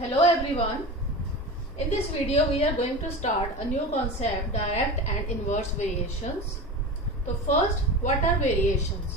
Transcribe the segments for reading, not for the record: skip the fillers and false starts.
Hello everyone. In this video we are going to start a new concept, direct and inverse variations. So first, what are variations?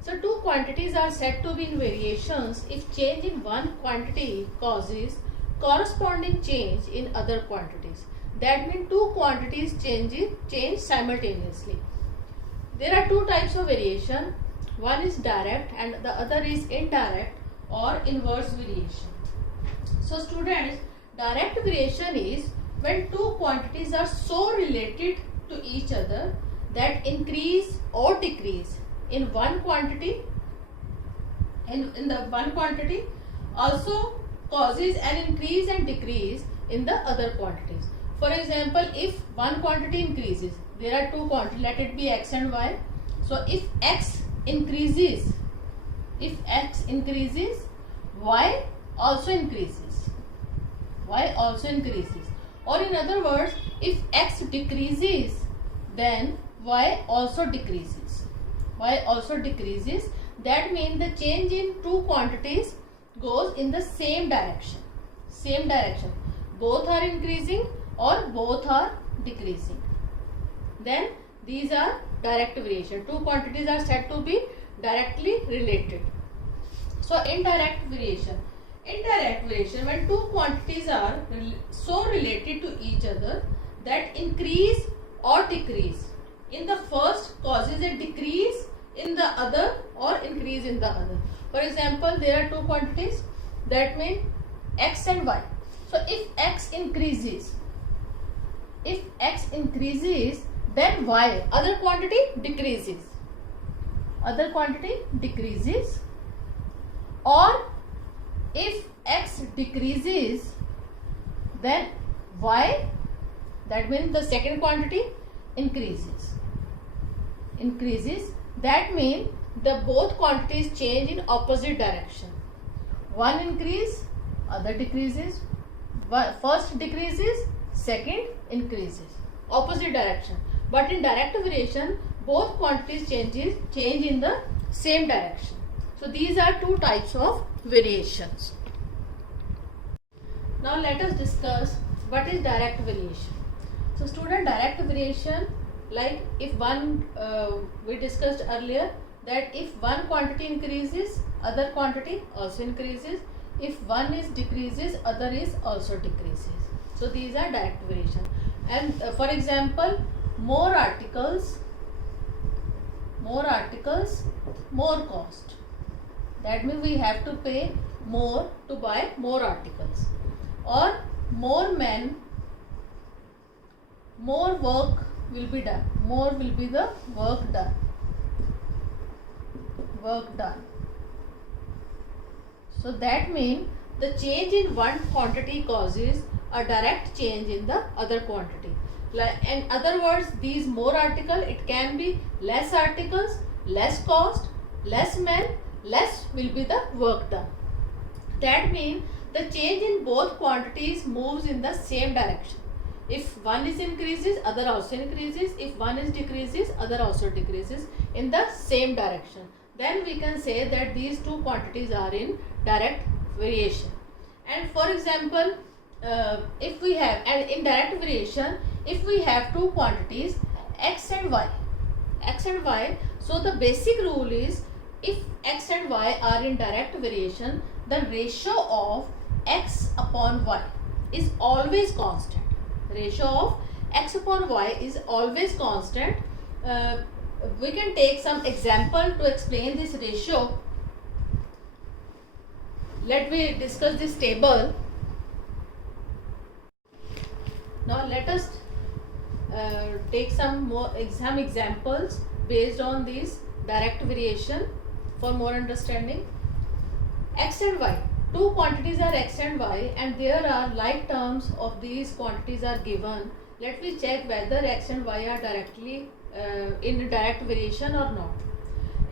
So two quantities are said to be in variations if change in one quantity causes corresponding change in other quantities. That means two quantities change simultaneously. There are two types of variation. One is direct and the other is indirect or inverse variation. So students, direct variation is when two quantities are so related to each other that increase or decrease in one quantity in the one quantity also causes an increase and decrease in the other quantities. For example, if one quantity increases, there are two quantities, let it be x and y. So if x increases, y also increases. Y also increases. Or in other words, if x decreases, then y also decreases. Y also decreases. That means the change in two quantities goes in the same direction. Same direction. Both are increasing or both are decreasing. Then these are direct variation. Two quantities are said to be directly related. So indirect variation. Indirect variation, when two quantities are so related to each other that increase or decrease in the first causes a decrease in the other or increase in the other. For example, there are two quantities, that means x and y. So if x increases, then y, other quantity decreases. Or if x decreases, then y, that means the second quantity increases. That means the both quantities change in opposite direction. One increase, other decreases. First decreases, second increases. Opposite direction. But in direct variation, both quantities change in the same direction. So these are two types of variations. Now let us discuss what is direct variation. So student, direct variation, like if one, we discussed earlier that if one quantity increases, other quantity also increases. If one is decreases, other is also decreases. So these are direct variation. And for example, more articles, more cost. That means we have to pay more to buy more articles. Or more men, more work will be done. More will be the work done. So that means the change in one quantity causes a direct change in the other quantity. In other words, these more article, it can be less articles, less cost, less men, less will be the work done. That means the change in both quantities moves in the same direction. If one is increases, other also increases. If one is decreases, other also decreases in the same direction. Then we can say that these two quantities are in direct variation. And for example, if we have, and in direct variation, if we have two quantities x and y, so the basic rule is if x and y are in direct variation, the ratio of x upon y is always constant. Ratio of x upon y is always constant. We can take some example to explain this ratio. Let me discuss this table. Now let us take some examples based on this direct variation for more understanding. X and y. Two quantities are x and y and there are like terms of these quantities are given. Let me check whether x and y are directly in direct variation or not.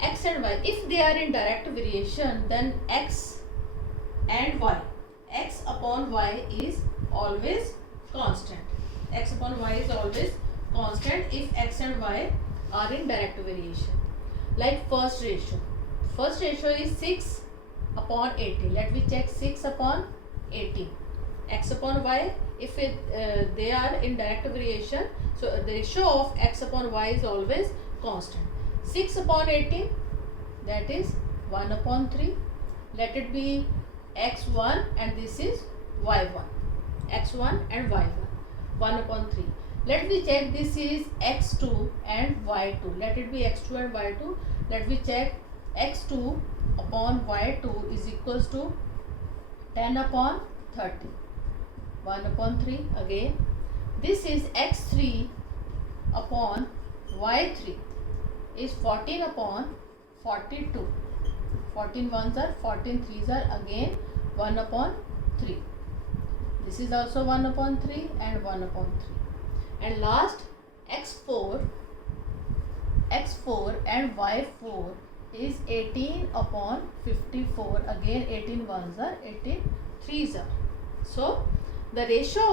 X and y, if they are in direct variation, then x and y, x upon y is always constant. X upon y is always constant if x and y are in direct variation. Like first ratio is 6 upon 80. Let me check 6 upon 18. X upon y, if they are in direct variation, so the ratio of x upon y is always constant. 6 upon 18, that is 1 upon 3. Let it be x1 and this is y1. x1 and y1. 1 upon 3. Let me check, this is x2 and y2. Let it be x2 and y2. Let me check, x2 upon y2 is equals to 10 upon 30. 1 upon 3 again. This is x3 upon y3 is 14 upon 42. 14 ones are 14 threes are again 1 upon 3. This is also 1 upon 3 and 1 upon 3. And last x4 and y4 is 18 upon 54. Again 18 ones are 18 threes are. So the ratio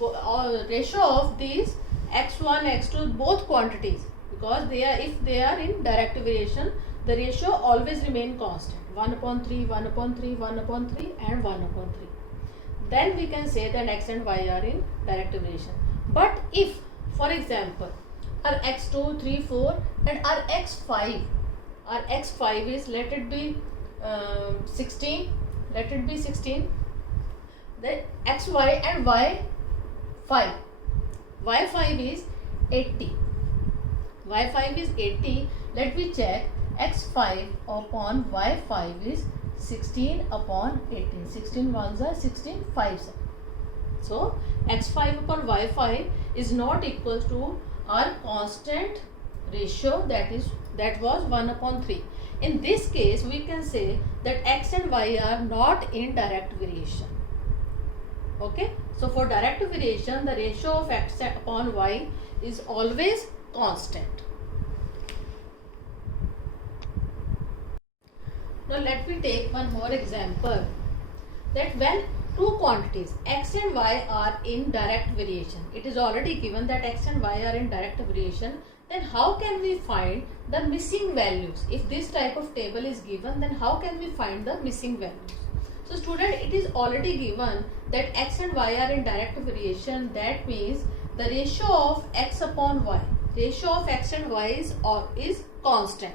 of these x1 x2 both quantities, because if they are in direct variation, the ratio always remain constant. 1 upon 3, 1 upon 3, 1 upon 3 and 1 upon 3. Then we can say that x and y are in direct variation. But if, for example, our x2, 3, 4 and our x5 is, let it be 16, let it be 16, then xy and y5 is 80. y5 is 80. Let me check, x5 upon y5 is 16 upon 18. 16 ones are 16 fives are. So x5 upon y5 is not equal to our constant ratio, that was 1 upon 3. In this case we can say that x and y are not in direct variation. Okay, so for direct variation the ratio of x upon y is always constant. Now let me take one more example, that when two quantities x and y are in direct variation, it is already given that x and y are in direct variation, then how can we find the missing values? If this type of table is given, then how can we find the missing values? So student, it is already given that x and y are in direct variation. That means the ratio of x upon y, ratio of x and y is constant.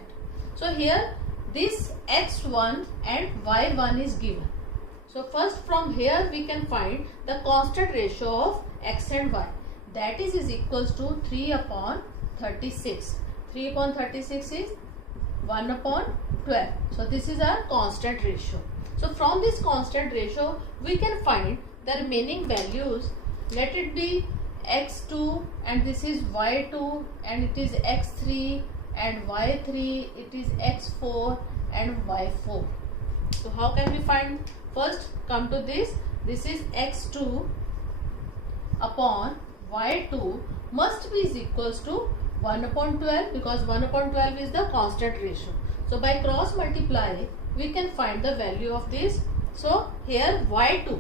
So here this x1 and y1 is given. So first from here we can find the constant ratio of x and y, that is equals to 3 upon 36. 3 upon 36 is 1 upon 12. So this is our constant ratio. So from this constant ratio we can find the remaining values. Let it be x2 and this is y2 and it is x3 and y3, it is x4 and y4. So how can we find? First come to this is x2 upon y2 must be is equals to 1 upon 12, because 1 upon 12 is the constant ratio. So by cross multiply we can find the value of this. So here y2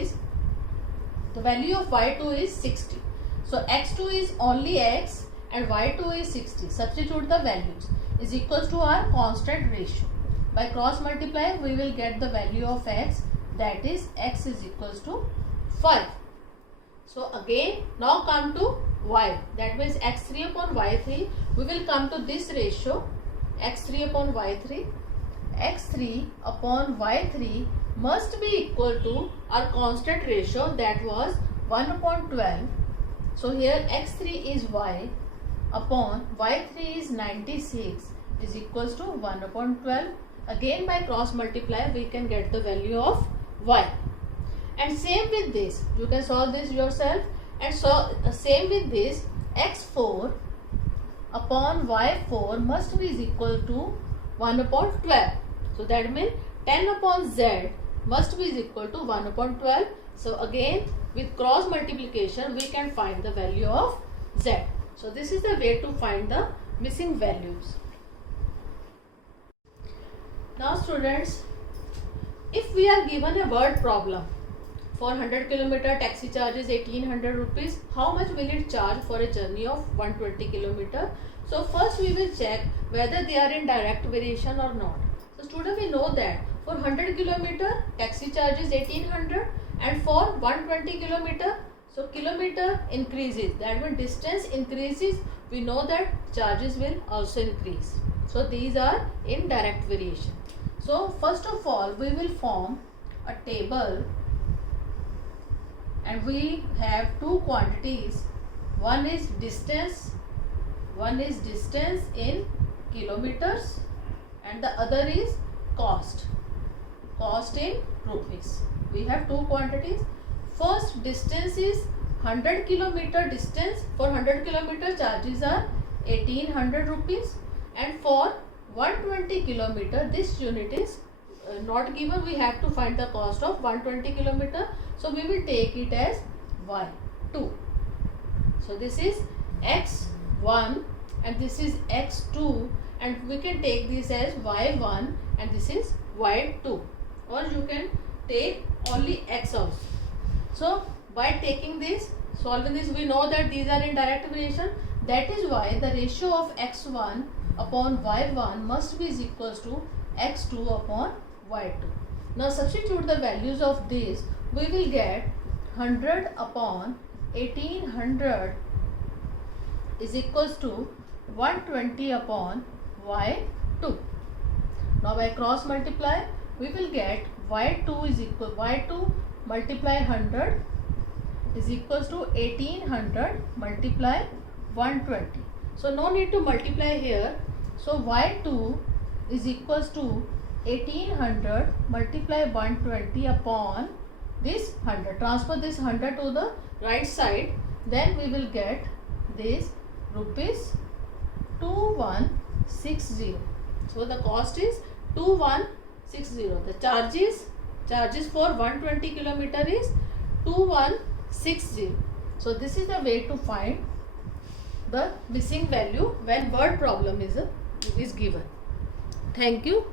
is, the value of y2 is 60. So x2 is only x and y2 is 60. Substitute the values, is equals to our constant ratio. By cross multiply we will get the value of x, that is x is equals to 5. So again now come to y, that means x3 upon y3, we will come to this ratio, x3 upon y3. x3 upon y3 must be equal to our constant ratio, that was 1 upon 12. So here x3 is y upon y3 is 96 is equals to 1 upon 12. Again by cross multiply we can get the value of y. And same with this, you can solve this yourself. And so same with this, x4 upon y4 must be is equal to 1 upon 12. So that means 10 upon z must be is equal to 1 upon 12. So again with cross multiplication we can find the value of z. So this is the way to find the missing values. Now students, if we are given a word problem, for 100 kilometer taxi charge is 1800 rupees, how much will it charge for a journey of 120 kilometer? So first we will check whether they are in direct variation or not. So student, we know that For 100 kilometer, taxi charge is 1800, and for 120 kilometer, so kilometer increases. That when distance increases, we know that charges will also increase. So these are indirect variation. So first of all, we will form a table, and we have two quantities. One is distance in kilometers, and the other is cost in rupees. We have two quantities. First, distance is 100 kilometer distance. For 100 kilometer, charges are 1800 rupees, and for 120 kilometer, this unit is not given. We have to find the cost of 120 kilometer. So we will take it as y2. So this is x1 and this is x2, and we can take this as y1 and this is y2, or you can take only x also. So by taking this, solving this, we know that these are in direct variation. That is why the ratio of x1 upon y1 must be is equals to x2 upon y2. Now substitute the values of this. We will get 100 upon 1800 is equals to 120 upon y2. Now by cross multiply, we will get y2 is equal, y2 multiply 100 is equals to 1800 multiply 120. So no need to multiply here. So y2 is equals to 1800 multiply 120 upon this 100. Transfer this 100 to the right side. Then we will get this rupees 2160. So the cost is 2160. The charges for 120 kilometer is 2160. So this is the way to find the missing value when word problem is given. Thank you.